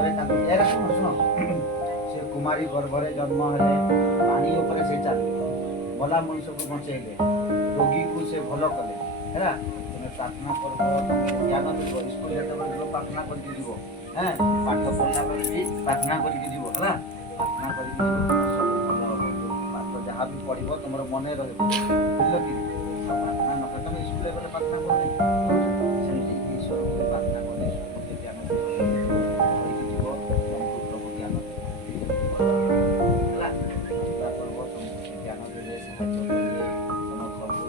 ଈଶ୍ୱର ତାଙ୍କୁ ଏରା ଶୁଣ ସେ କୁମାରୀ ଗର୍ଭରେ ଜନ୍ମ ହେଲେ, ପାଣି ଉପରେ ସେ ଚାଲିଲେ, ମଲା ମଣିଷକୁ ବଞ୍ଚେଇଲେ, ରୋଗୀକୁ ସେ ଭଲ କଲେ ହେଲା। ତୁମେ ପ୍ରାର୍ଥନା କରିବ, ତମକୁ ଜ୍ଞାନ ମିଳିବ। ସ୍କୁଲ ଯେତେବେଳେ ଯିବ ପ୍ରାର୍ଥନା କରିକି ଯିବ, ପାଠ ପଢ଼ିଲା ବେଳେ ବି ପ୍ରାର୍ଥନା କରିକି ଯିବ ହେଲା। ପ୍ରାର୍ଥନା କରିକି ଯିବ, ସବୁ ଭଲ ହବ। ପାଠ ଯାହା ବି ପଢ଼ିବ ତମର ମନେ ରହିବ, ବୁଝିଲ କି? ପ୍ରାର୍ଥନା ନ କଲେ ତମେ ସ୍କୁଲରେ ଗଲେ ପ୍ରାର୍ଥନା କରୁନି, ସେମିତି ଈଶ୍ୱରକୁ ପ୍ରାର୍ଥନା କଲେ ମୋତେ ଜ୍ଞାନ କରିକି ଯିବ, ତମକୁ ପ୍ରଭୁ ଜ୍ଞାନ ହେଲା। ପୂଜା କରିବ, ତମକୁ ଜ୍ଞାନ ଦେଲେ, ସାହାଯ୍ୟ କରିବେ, ତମ ପ୍ରଭୁ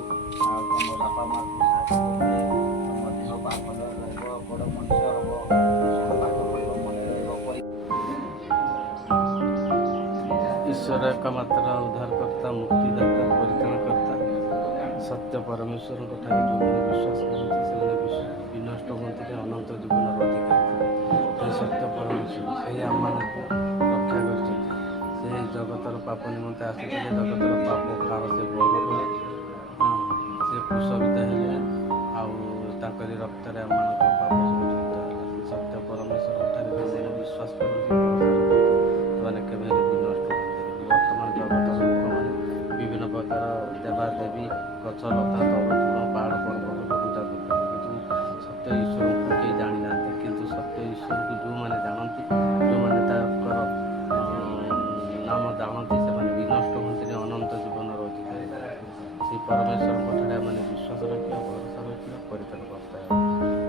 ତମ ବାପା ମାଆକୁ ସାହାଯ୍ୟ କରିବେ, ତମ ଦେହ ପା ଭଲ ରହିବ, ବଡ଼ ମଣିଷ ହବ, ପାଠ ପଢ଼ିବ, ମନେ ରହିବ। ଈଶ୍ୱର ଏକମାତ୍ର ଉଦ୍ଧାରକର୍ତ୍ତା, ମୁକ୍ତିଦାତା, ପରିତ୍ରାଣକର୍ତ୍ତା, ସତ୍ୟ ପରମେଶ୍ୱରଙ୍କ ଠାରେ ଯେଉଁମାନେ ବିଶ୍ୱାସ କରନ୍ତି ସେମାନେ ବିନଷ୍ଟ ହୁଅନ୍ତି, ଅନନ୍ତ ଜୀବନର ଅଧିକାରୀ। ସେ ସତ୍ୟ ପରମେଶ୍ୱର, ସେହି ଆମମାନଙ୍କୁ ରକ୍ଷା କରିଛନ୍ତି। ସେ ଜଗତର ପାପ ନିମନ୍ତେ ଆସିଥିଲେ, ଜଗତର ପାପ ଭାର ସେ ବହନ କଲେ, ସେ କୁଶବିଦ ହେଲେ, ଆଉ ତାଙ୍କରି ରକ୍ତରେ ଆମମାନଙ୍କ ପାପ ସବୁ ଯୁକ୍ତ ହେଲା। ସେ ସତ୍ୟ ପରମେଶ୍ୱରଙ୍କ ଠାରେ ଯେଉଁମାନେ ବିଶ୍ୱାସ କରନ୍ତି, ସେମାନେ କେବେ ହେଲେ ବିନଷ୍ଟ ହୁଅନ୍ତିନି। ବର୍ତ୍ତମାନ ଜଗତର ଲୋକମାନେ ବିଭିନ୍ନ ପ୍ରକାର ଦେବାଦେବୀ, ଗଛ ଲତା, ତରୁତୃଣ, ପାହାଡ଼ ପର୍ବତକୁ ପୂଜା କରୁଛନ୍ତି, କିନ୍ତୁ ସତ୍ୟ ଈଶ୍ୱରଙ୍କୁ କେହି ଜାଣିନାହାନ୍ତି। କିନ୍ତୁ ସତ୍ୟ ଈଶ୍ୱରକୁ ଯେଉଁମାନେ ଜାଣନ୍ତି, ଯେଉଁମାନେ ତାଙ୍କର ନାମ ଜାଣନ୍ତି, ସେମାନେ ବିନଷ୍ଟ ହୁଅନ୍ତିନି, ଅନନ୍ତ ଜୀବନର ଅଧିକାରୀ। ସେହି ପରମେଶ୍ୱରଙ୍କ ଠାରେ ଆମମାନେ ବିଶ୍ୱାସ ରଖିବା, ଭରସା ରଖିବା, ପରିତ୍ରାଣ ପାଇବା।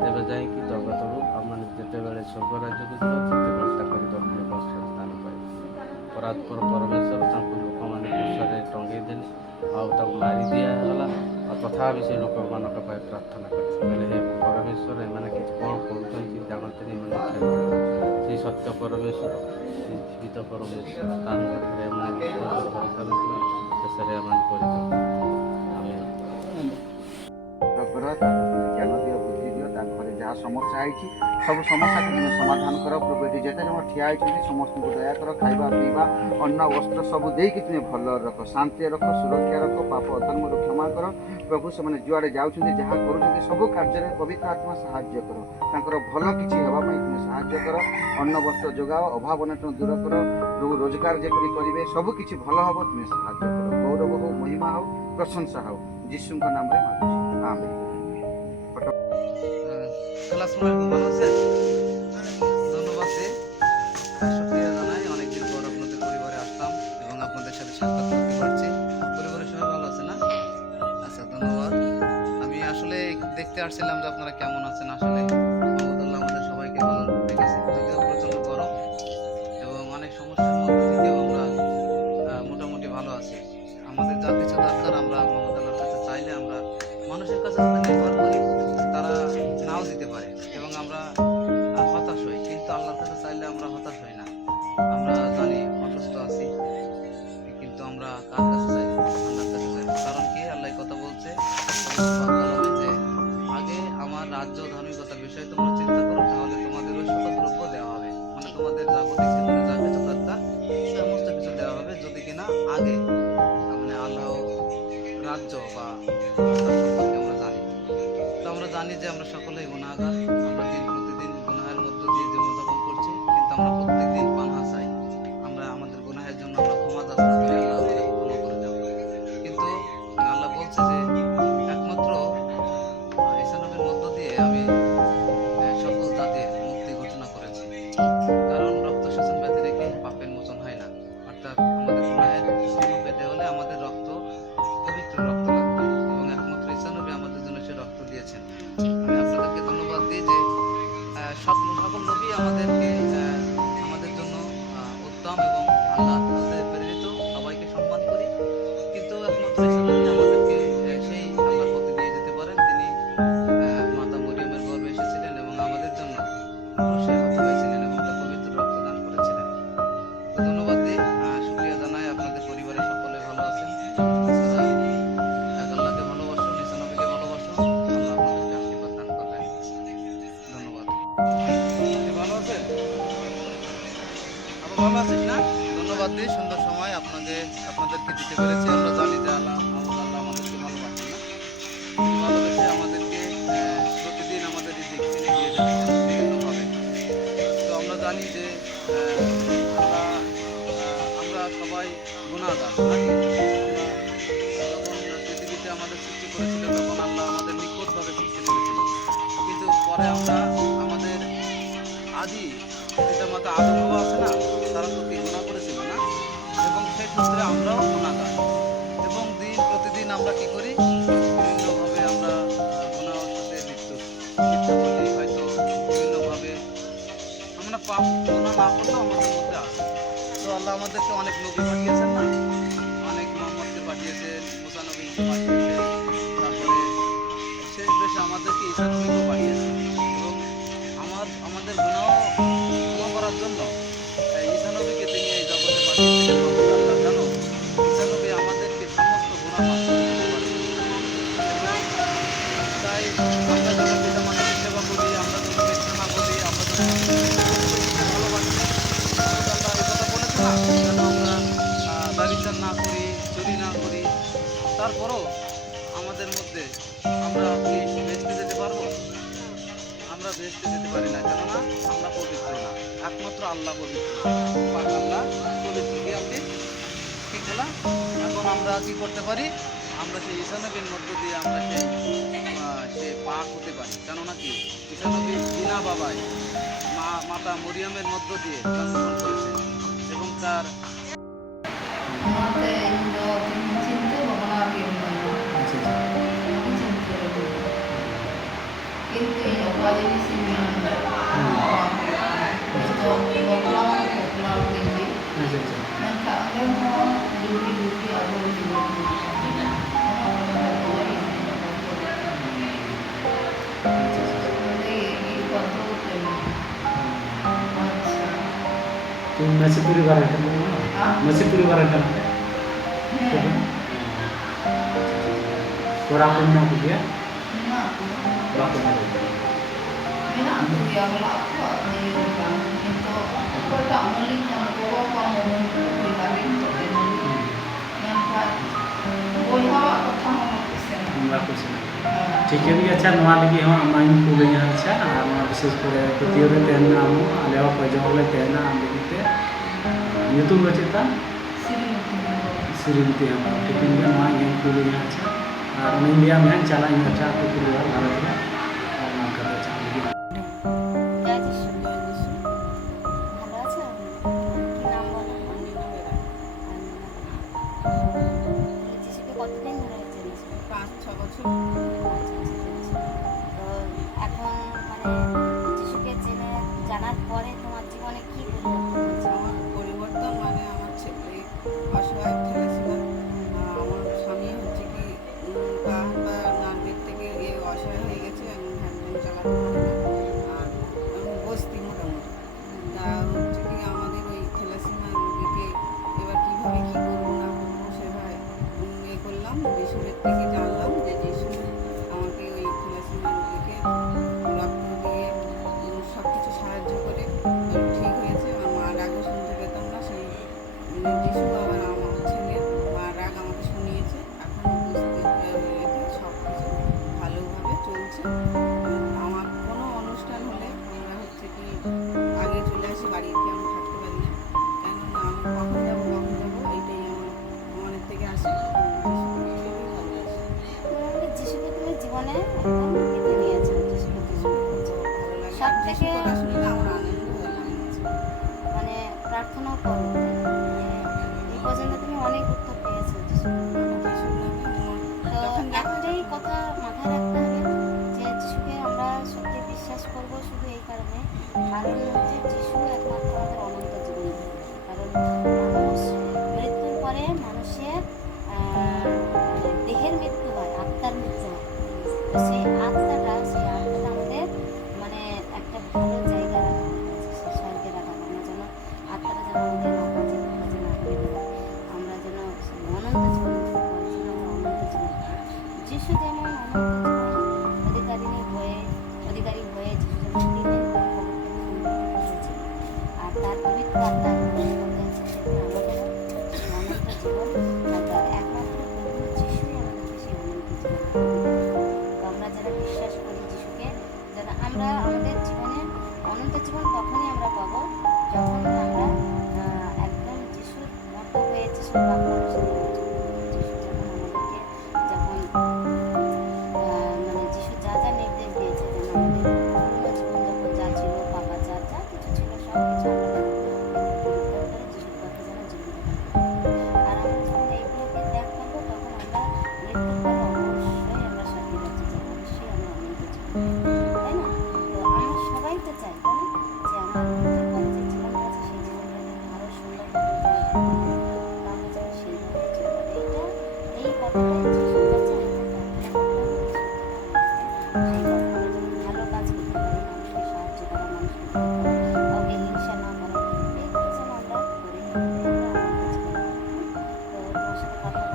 ତେବେ ଯାଇକି ଜଗତରୁ ଆମମାନେ ଯେତେବେଳେ ସ୍ୱର୍ଗ ରାଜ୍ୟକୁ ଯିବା, ସେତେବେଳେ ତାଙ୍କରି ଦକ୍ଷିଣ ପାର୍ଶ୍ୱ ସ୍ଥାନ ପାଇବା। ପରାତ୍ପର ପରମେଶ୍ୱର ତାଙ୍କୁ ଲୋକମାନେ କୁଶରେ ଟଙ୍ଗେଇ ଦେଲେ, ଆଉ ତାକୁ ମାରି ଦିଆଗଲା। ଆଉ ତଥାପି ସେ ଲୋକମାନଙ୍କ ପାଇଁ ପ୍ରାର୍ଥନା କଲେ, କହିଲେ ହେ ପରମେଶ୍ୱର, ଏମାନେ କିଛି କ'ଣ କରୁଛନ୍ତି ଜାଣନ୍ତିନି, ଏମାନେ କ୍ଷମା କର। ସେଇ ସତ୍ୟ ପରମେଶ୍ୱର, ସେଇ ଜୀବିତ ପରମେଶ୍ୱର, ତାଙ୍କ ପାଖରେ ଏମାନେ ବିଶ୍ୱାସ ଭରସା ରଖିବା, ଶେଷରେ ଏମାନେ ପରିତ୍ରାଣ ଆମେ ଜ୍ଞାନ ଦିଅ, ବୁଦ୍ଧି ଦିଅ, ତାଙ୍କ ଘରେ ଯାହା ସମସ୍ୟା ହେଇଛି ସବୁ ସମସ୍ୟାକୁ ତୁମେ ସମାଧାନ କର। ପ୍ରଭୁ ଏଠି ଯେତେ ଜଣ ଠିଆ ହେଇଛନ୍ତି ସମସ୍ତଙ୍କୁ ଦୟା କର, ଖାଇବା ପିଇବା, ଅନ୍ନ ବସ୍ତ୍ର ସବୁ ଦେଇକି ତୁମେ ଭଲରେ ରଖ, ଶାନ୍ତିରେ ରଖ, ସୁରକ୍ଷା ରଖ, ପାପ ଅଧର୍ମରୁ କ୍ଷମା କର। ପ୍ରଭୁ ସେମାନେ ଯୁଆଡ଼େ ଯାଉଛନ୍ତି, ଯାହା କରୁଛନ୍ତି, ସବୁ କାର୍ଯ୍ୟରେ ପବିତ୍ର ଆତ୍ମା ସାହାଯ୍ୟ କର। ତାଙ୍କର ଭଲ କିଛି ହେବା ପାଇଁ ତୁମେ ସାହାଯ୍ୟ କର। ଅନ୍ନ ବସ୍ତ୍ର ଯୋଗାଅ, ଅଭାବ ଅନାଟନ ଦୂର କର। ପ୍ରଭୁ ରୋଜଗାର ଯେପରି କରିବେ, ସବୁ କିଛି ଭଲ ହେବ, ତୁମେ ସାହାଯ୍ୟ କର। ଗୌରବ ହେଉ, ମହିମା ହେଉ, ପ୍ରଶଂସା ହେଉ, ଯୀଶୁଙ୍କ ନାମରେ ମାଗୁଛି, ଆମେନ୍। আসসালামু ভালো আছেন? ধন্যবাদ শুক্রিয়া জানাই, অনেকদিন পর আপনাদের পরিবারে আসলাম এবং আপনাদের সাথে সাক্ষাৎ করতে পারছি। পরিবারের সবাই ভালো আছে না? আচ্ছা, ধন্যবাদ। আমি আসলে দেখতে আসছিলাম যে আপনারা কেমন আছেন। আসলে আলহামদুলিল্লাহ আমাদের সবাইকে ভালো লেগেছে, যদিও প্রচণ্ড গরম এবং অনেক সমস্যার মধ্যে থেকেও আমরা মোটামুটি ভালো আছি। আমাদের যা কিছু দরকার আমরা মোহাম্মদ কাছে চাইলে আমরা মানুষের কাছে নির্ভর করি, তারা নাও দিতে পারে এবং আমরা হতাশ হই, কিন্তু আল্লাহর কাছে চাইলে আমরা হতাশ হই না। আমরা জানি অসুস্থ আছি, কিন্তু আমরা কার কাছে চাই? আল্লাহর কাছে চাই। কারণ কি? আল্লাহ কথা বলছে যে আগে আমার রাজ্য ধার্মিকতার বিষয়ে তোমরা চিন্তা করো, তাহলে তোমাদের ওই সকল দ্রব্য দেওয়া হবে, মানে তোমাদের জাগতিক জীবনে যা কিছু দরকার সমস্ত কিছু দেওয়া হবে, যদি কিনা আগে মানে আল্লাহ রাজ্য বা তার সম্পর্কে আমরা জানি। তো আমরা জানি যে আমরা সকলেই গুনাহগার, আমরা দিন প্রতিদিন গুনাহের মধ্য দিয়ে জীবনযাপন করছি, কিন্তু আমরা প্রত্যেকদিন পানাহা চাই। আমরা আমাদের গুনাহের জন্য আমরা ক্ষমা যাচনা করি, আল্লাহ আমাদের ক্ষমা করে দেন। কিন্তু আল্লাহ বলছে যে একমাত্র ঈসা নবীর মধ্য দিয়ে আমি সকল জাতির মুক্তি ঘোষণা করেছি। কারণ রক্ত সেচন ব্যতি রেখে পাপের মোচন হয় না, অর্থাৎ আমাদের গুনাহের ক্ষমা পেতে হলে আমাদের রক্ত পবিত্র রক্ত লাগবে এবং একমাত্র ঈসা নবী আমাদের জন্য সে রক্ত দিয়েছেন। আমি আপনাদেরকে ধন্যবাদ দিই যে সকল নবী আমাদেরকে আমাদের জন্য উত্তম এবং আল্লাহ প্রেরিত, সবাইকে সম্মান করি, কিন্তু একমাত্র ঈসা নবী আমাদেরকে সেই আল্লাহর পথে নিয়ে যেতে পারেন। তিনি মাতা মরিয়মের গর্ভে এসেছিলেন এবং আমাদের জন্য ক্রুশে হত হয়েছিলেন এবং তার পবিত্র রক্ত দান করেছিলেন। তো ধন্যবাদ দিই, শুকরিয়া জানাই। আপনাদের পরিবারের সকলে ভালো আছেন, আল্লাহকে ভালোবাসুন, ঈসা নবীকে ভালোবাসুন, আল্লাহ আপনাদেরকে আশীর্বাদ দান করবেন। ধন্যবাদ। ভালো আছেন? আপনি ভালো আছেন না? ধন্যবাদ দিই, সুন্দর সময় আপনাদেরকে দিতে পেরেছি। আমরা জানি যে আল্লাহ আমাদেরকে ভালোবাসেন না, তিনি ভালোবেসে আমাদেরকে প্রতিদিন আমাদের রিজিক তিনি দিয়ে যাচ্ছেন বিভিন্নভাবে। তো আমরা জানি যে আমরা সবাই গুনাহগার নাকি? যখন পৃথিবীতে আমাদের সৃষ্টি করেছিল তখন আল্লাহ আমাদের নিখুঁতভাবে সৃষ্টি করেছিল, কিন্তু পরে আমরা আমাদের আদি পিতামাতা আদম হাওয়া আছে না, তারা তো কি গুনাহ করেছিল না? এবং সেই ক্ষেত্রে আমরাও গুনাহগার, এবং প্রতিদিন আমরা কি করি, বিভিন্নভাবে আমরা গুনাহের সাথে লিপ্ত করি। হয়তো বিভিন্নভাবে আমরা পাপ গুনাহ না করলেও আমাদের মধ্যে আছে। তো আল্লাহ আমাদেরকে অনেক নবী পাঠিয়েছেন না, অনেক মোহাম্মদকে পাঠিয়েছেন, মুসা নবীকে পাঠিয়েছেন, তারপরে শেষ দেশে আমাদেরকে ঈসা নবীকেও পাঠিয়েছেন। এবং আমাদের গুনাহ ক্ষমা করার জন্য ঈসা নবীকে তিনি এই জগতে পাঠিয়েছিলেন। আল্লাহ জানো, ঈসা নবী আমাদেরকে সমস্ত গুনাহ মাফ করে দিতে পারেন। তাই আমরা যখন পিতামাতাকে সেবা করি, আমরা যখন প্রার্থনা করি, আমরা যখন ভালোবাসি, আল্লাহ এই কথা বলেছে না, যেন আমরা ব্যভিচার না করি, চুরি না করি। তারপরও আমাদের মধ্যে আমরা কি বেহেশতে যেতে পারবো? আমরা বেহেশতে যেতে পারি না, কেননা আমরা পবিত্র না, একমাত্র আল্লাহ পবিত্র, পাক আল্লাহ পবিত্র। কি আপনি ঠিক বলা? এখন আমরা কি করতে পারি? আমরা সেই ঈসা নবীর মধ্য দিয়ে আমরা সে পাক হতে পারি, কেননা কি ঈসা নবী বিনা বাবায় মাতা মরিয়মের মধ্য দিয়ে জন্মগ্রহণ করেছেন, এবং তার masih puribaran kan? Masih puribaran kan? Kurang punya aku dia? Baku aku. Baku sih. ठीक है भी अच्छा नवा लगी हम माइन को ले यहाँ अच्छा और विशेष कर प्रतियों में तेरना हम आलेवा पजामा ले तेरना हम देखते यूट्यूब बचता सिरिंती हम ठीक है भी नवा यहाँ को ले यहाँ अच्छा और इंडिया में चला यहाँ अच्छा तो पूरी बार भारत में और नाम करते चाहेंगे জানার পরে তোমার জীবনে কি পরিবর্তন? মানে আমার ছেলে অসহায় ছিল, আমার স্বামী হচ্ছে কি পা বা নার্ভের থেকে অসহায় হয়ে গেছে, আমি হ্যান্ডেল চালাতে পারি না, আর বসতি মোটামুটি। তা হচ্ছে কি আমাদের ওই থ্যালাসেমিয়া রোগীকে এবার কীভাবে কী করবো না করবো সেভাবে করলাম। যিশুরের থেকে জানলাম যে যিশু আমাকে ওই থ্যালাসেমিয়া রোগীকে রক্ত দিয়ে সব কিছু সাহায্য করে ঠিক হয়েছে। আমার মার রাগও শুনতে পেতাম না, সেই যিশু আবার আমার ছেলের মার রাগ আমাকে শুনিয়েছে। এখন সব কিছু ভালোভাবে চলছে। আমার কোনো অনুষ্ঠান হলে আমরা হচ্ছে কি আগে চলে আসি বাড়িতে, আমি থাকতে পারি না, কেননা আমি কখন যাবো এইটাই আমার মনের থেকে আসে। যিশুকে তুমি জীবনে একদম পেতে নিয়েছো, সব থেকে আমার আনন্দ মানে প্রার্থনা করো, এই পর্যন্ত তুমি অনেক উত্তর পেয়েছো। তো একটাই কথা মাথায় রাখতে হবে যে যিশুকে আমরা সত্যি বিশ্বাস করবো শুধু এই কারণে, কারণ হচ্ছে যিশু একমাত্র আমাদের অনন্ত জীবন দেবে। কারণ মানুষ মৃত্যুর পরে মানুষের দেহের মৃত্যু হয়, আত্মার মৃত্যু হয়। তো সেই আত্মাটা আমাদের মানে একটা ভালো জায়গা রাখা স্বর্গে রাখা, আমরা যেন আত্মাটা যেন আমাদের কাজে না করে, আমরা যেন অনন্ত জীবন যেন আমরা অনন্ত জীবন। যিশু যেমন অনন্ত জীবন অধিকারী হয়ে যিশু যেমন 3 দিন হয়েছে, আর তার পবিত্র আত্মা আমাদেরও অনন্ত জীবন দরকার। একমাত্র প্রভু যিশুই আমাদেরকে সেই অনন্ত জীবন। তো আমরা যারা বিশ্বাস করি যিশুকে, যারা আমরা আমাদের জীবনে অনন্ত জীবন তখনই আমরা পাবো আমার সাথে কথা